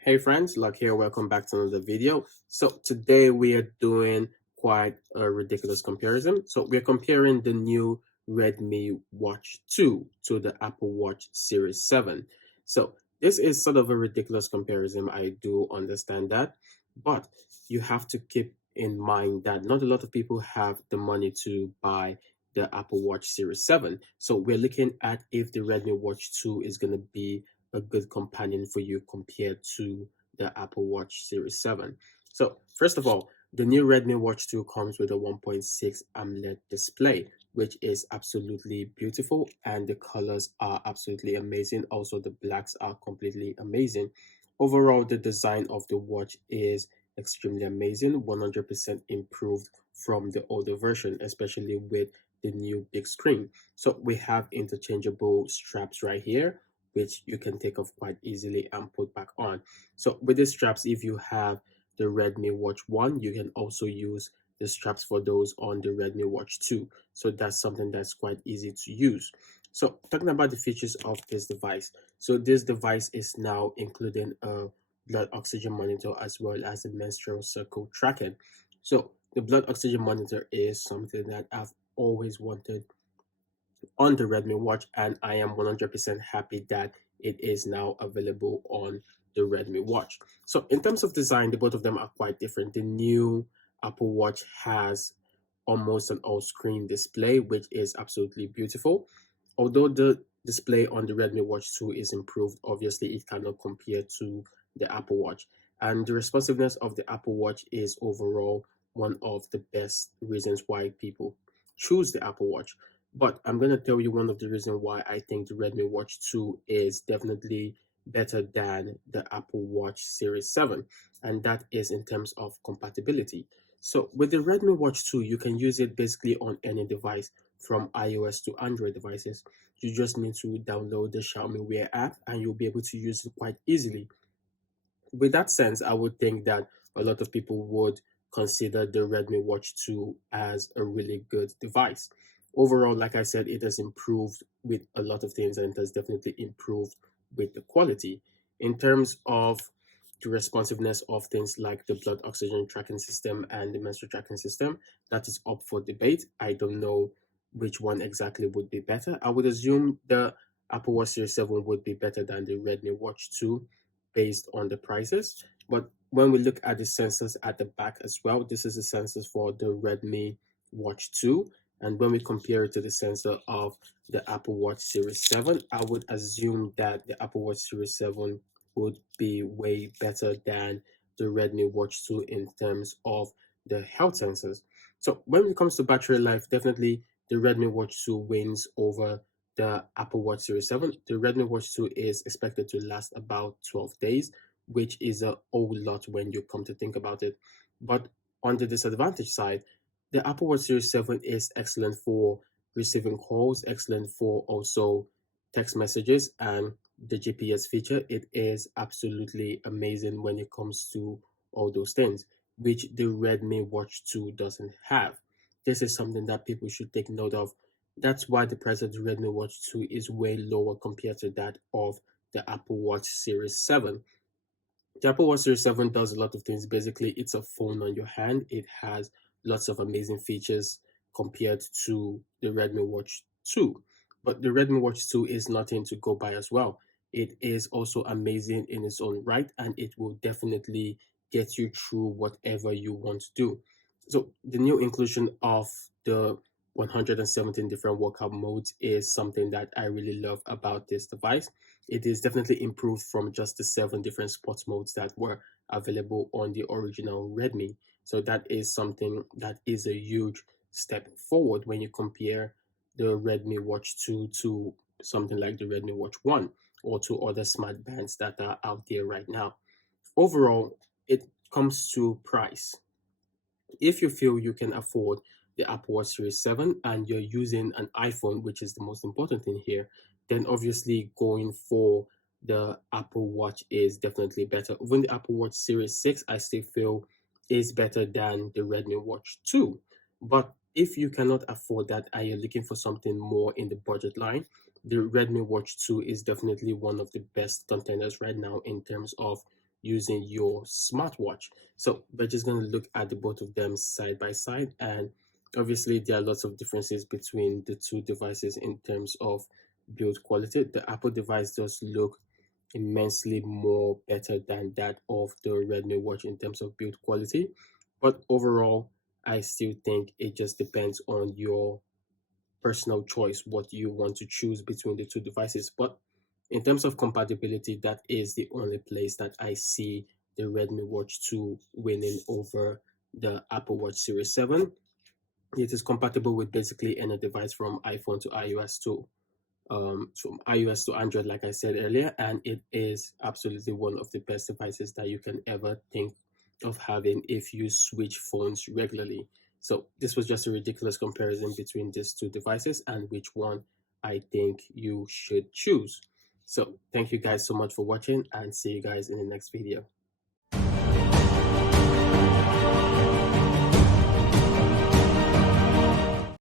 Hey friends, Luck here. Welcome back to another video. So today we are doing quite a ridiculous comparison. So we're comparing the new Redmi Watch 2 to the Apple Watch Series 7. So this is sort of a ridiculous comparison. I do understand that, but you have to keep in mind that not a lot of people have the money to buy the Apple Watch Series 7. So we're looking at if the Redmi Watch 2 is going to be a good companion for you compared to the Apple Watch Series 7. So, first of all, the new Redmi Watch 2 comes with a 1.6 AMOLED display, which is absolutely beautiful, and the colors are absolutely amazing. Also, the blacks are completely amazing. Overall, the design of the watch is extremely amazing, 100% improved from the older version, especially with the new big screen. So we have interchangeable straps right here, which you can take off quite easily and put back on. So with the straps, if you have the Redmi Watch 1, you can also use the straps for those on the Redmi Watch 2. So that's something that's quite easy to use. So talking about the features of this device. So this device is now including a blood oxygen monitor as well as the menstrual cycle tracking. So the blood oxygen monitor is something that I've always wanted on the Redmi Watch, and I am 100% happy that it is now available on the Redmi Watch. So, in terms of design, the both of them are quite different. The new Apple Watch has almost an all-screen display, which is absolutely beautiful. Although the display on the Redmi Watch 2 is improved, obviously it cannot compare to the Apple Watch. And the responsiveness of the Apple Watch is overall one of the best reasons why people choose the Apple Watch. But I'm going to tell you one of the reasons why I think the Redmi Watch 2 is definitely better than the Apple Watch Series 7, and that is in terms of compatibility. So with the Redmi Watch 2, you can use it basically on any device from iOS to Android devices. You just need to download the Xiaomi Wear app and you'll be able to use it quite easily. With that sense, I would think that a lot of people would consider the Redmi Watch 2 as a really good device. Overall, like I said, it has improved with a lot of things and it has definitely improved with the quality. In terms of the responsiveness of things like the blood oxygen tracking system and the menstrual tracking system, that is up for debate. I don't know which one exactly would be better. I would assume the Apple Watch Series 7 would be better than the Redmi Watch 2 based on the prices. But when we look at the sensors at the back as well, this is the sensors for the Redmi Watch 2. And when we compare it to the sensor of the Apple Watch Series 7, I would assume that the Apple Watch Series 7 would be way better than the Redmi Watch 2 in terms of the health sensors. So when it comes to battery life, definitely the Redmi Watch 2 wins over the Apple Watch Series 7. The Redmi Watch 2 is expected to last about 12 days, which is a whole lot when you come to think about it. But on the disadvantage side, the Apple Watch Series 7 is excellent for receiving calls, excellent for also text messages, and the GPS feature. It is absolutely amazing when it comes to all those things, which the Redmi Watch 2 doesn't have. This is something that people should take note of. That's why the price of the Redmi Watch 2 is way lower compared to that of the Apple Watch Series 7. The Apple Watch Series 7 does a lot of things. Basically, it's a phone on your hand. It has lots of amazing features compared to the Redmi Watch 2. But the Redmi Watch 2 is nothing to go by as well. It is also amazing in its own right, and it will definitely get you through whatever you want to do. So, the new inclusion of the 117 different workout modes is something that I really love about this device. It is definitely improved from just the 7 different sports modes that were available on the original Redmi. So that is something that is a huge step forward when you compare the Redmi Watch 2 to something like the Redmi Watch 1 or to other smart bands that are out there right now. Overall, it comes to price. If you feel you can afford the Apple Watch Series 7 and you're using an iPhone, which is the most important thing here, then obviously going for the Apple Watch is definitely better. Even the Apple Watch Series 6, I still feel is better than the Redmi Watch 2. But if you cannot afford that and you're looking for something more in the budget line, the Redmi Watch 2 is definitely one of the best contenders right now in terms of using your smartwatch. So we're just going to look at the both of them side by side, and obviously there are lots of differences between the two devices in terms of build quality. The Apple device does look immensely more better than that of the Redmi Watch in terms of build quality, but overall I still think it just depends on your personal choice what you want to choose between the two devices. But in terms of compatibility, that is the only place that I see the Redmi Watch 2 winning over the Apple Watch Series 7. It is compatible with basically any device from iPhone to iOS to from iOS to Android, like I said earlier, and it is absolutely one of the best devices that you can ever think of having if you switch phones regularly. So this was just a ridiculous comparison between these two devices and which one I think you should choose. So thank you guys so much for watching, and see you guys in the next video.